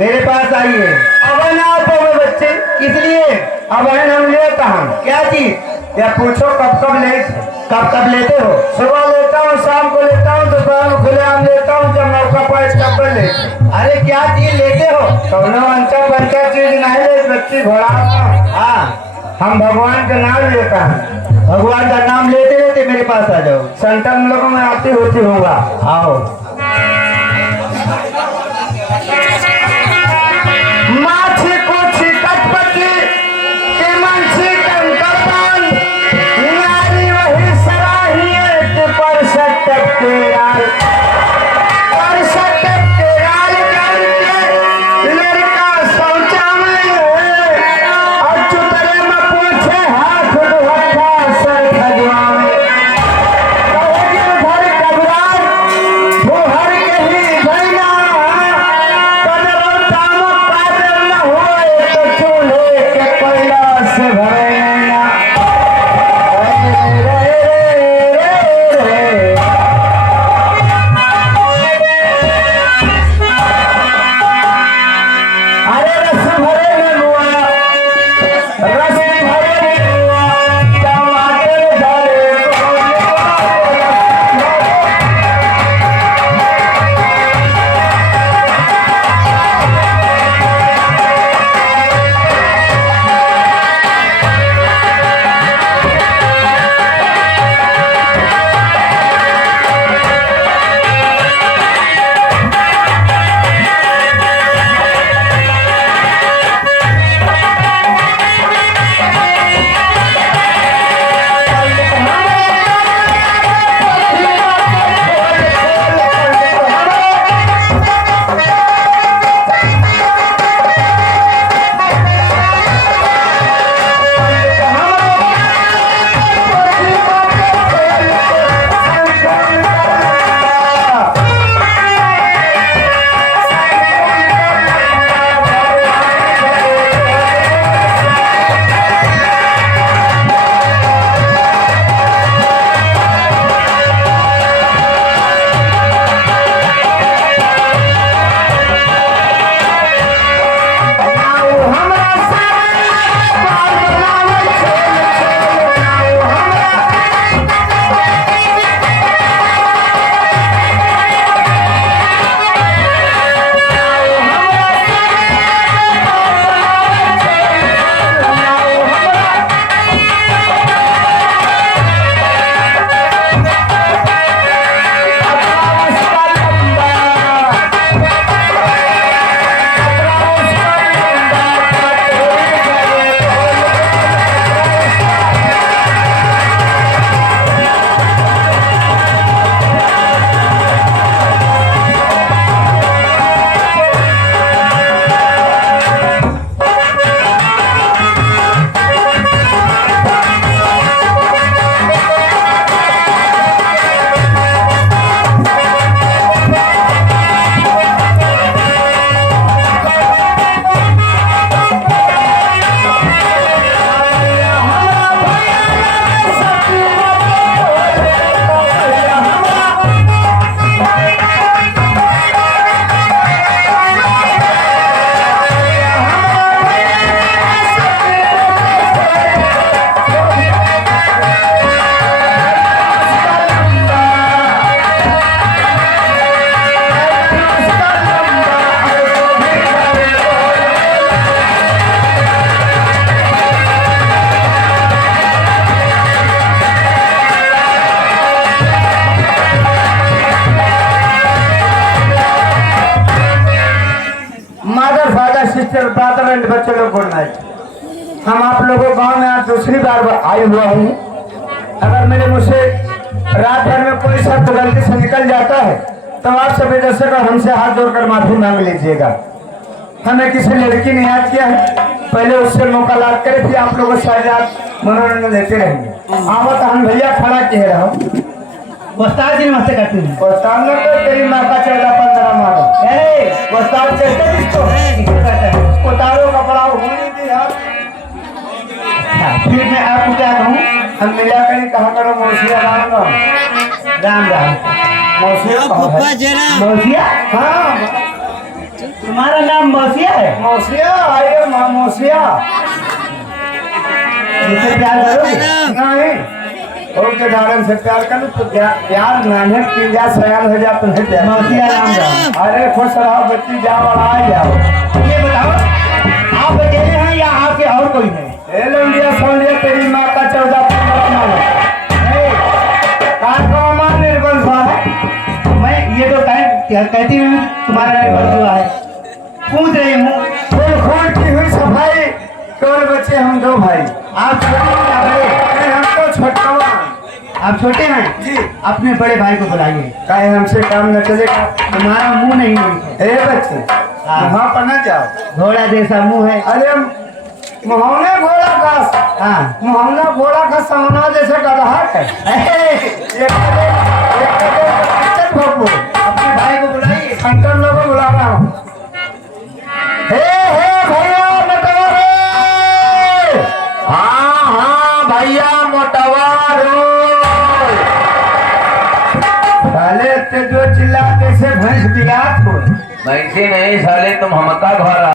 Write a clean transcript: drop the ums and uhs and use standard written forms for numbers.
मेरे पास आइए। अब ना तो मैं बच्चे इसलिए अब हम लेता हूँ। क्या चीज? या पूछो कब कब लेते? कब लेते हो? सुबह लेता हूँ, शाम को लेता हूँ, दोपहर में खुलेआम लेता हूँ, जब मौका पाए तब पर लेते। अरे क्या चीज लेते हो? कौनो अंतर पंचा चीज नहीं ले बच्ची घोड़ा। हाँ, हम भगवान का नाम लेता हूँ। भगवान का नाम लेते लेते मेरे पास आ जाओ। संतन लोगों में आती होती होगा। आओ। माछी कुछी कटपटी की मंछी कंकरपान नारी वही सराही एक पर सटक के राल करके लड़का शौचा में और चुतरे में पूछे हाथ दुहत्था सर खजवा में कहोगे उधर कबरार भूहर के ही भैया कदर तामो कादर न होए तो चूल्हे के कोयला से भरेना। अरे रस भरे में बुआ रस भरे में बुआ टमाटर डाले सिस्टर ब्रदर एंड बच्चे लोग गुड नाइट। हम आप लोगों गांव में आज दूसरी बार आए हुआ हूँ। अगर मेरे मुँह से रात भर में कोई शब्द गलती से निकल जाता है तो आप सभी दर्शक हमसे हाथ जोड़कर माफी मांग लीजिएगा। हमें किसी लड़की ने याद किया है, पहले उससे मुलाकात करें, फिर आप लोगों शायद मनोरंजन देते रहेंगे। आवत हम भैया खड़ा कह रहा हूँ। उस्ताद जी नमस्ते करती हूँ। उस्ताद ने तो तेरी माँ का 14-15 मारो। उस्ताद कहते किसको? उतारो कपड़ा होने यार। फिर मैं आपको क्या कहूँ, हम मिला कर कहा करो मौसिया राम राम राम राम। मौसिया मौसिया हाँ तुम्हारा नाम मौसिया है? मौसिया आइए माँ मौसिया। मुझसे प्यार करोगे? नहीं ओके दारम से प्यार कर तो प्यार नाने पी जा सयान हो जा तुम्हें प्यार। मौसिया राम राम। अरे खुश रहो बच्ची जाओ और आ जाओ। ये बताओ आप अकेले हैं या आपके और कोई है? ए लंबिया सुन लिया तेरी माँ का 14-15 मानो का मान निर्बंध हुआ है। मैं ये तो कहती हूँ तुम्हारा निर्बंध हुआ है, पूछ रही हूँ। फूल खून की हुई सफाई कौन बच्चे हम दो भाई। आप छोटे हैं या बड़े? हम तो छोटवा। आप छोटे हैं जी। अपने बड़े भाई को बुलाइए। काहे हमसे काम न चलेगा। तुम्हारा मुंह नहीं है, ए बच्चे हाँ। वहाँ पर न जाओ। घोड़ा जैसा मुंह है। अरे मुहावने घोड़ा का हाँ मुहावना घोड़ा का सामना जैसे गधा है। अपने भाई को बुलाइए। शंकर लोग को बुला रहा हूँ। हे भैया मोटवारे। हाँ भैया मोटवारो। पहले ते जो चिल्ला जैसे भैंस बिगात हो। वैसे नहीं साले तुम हमका घर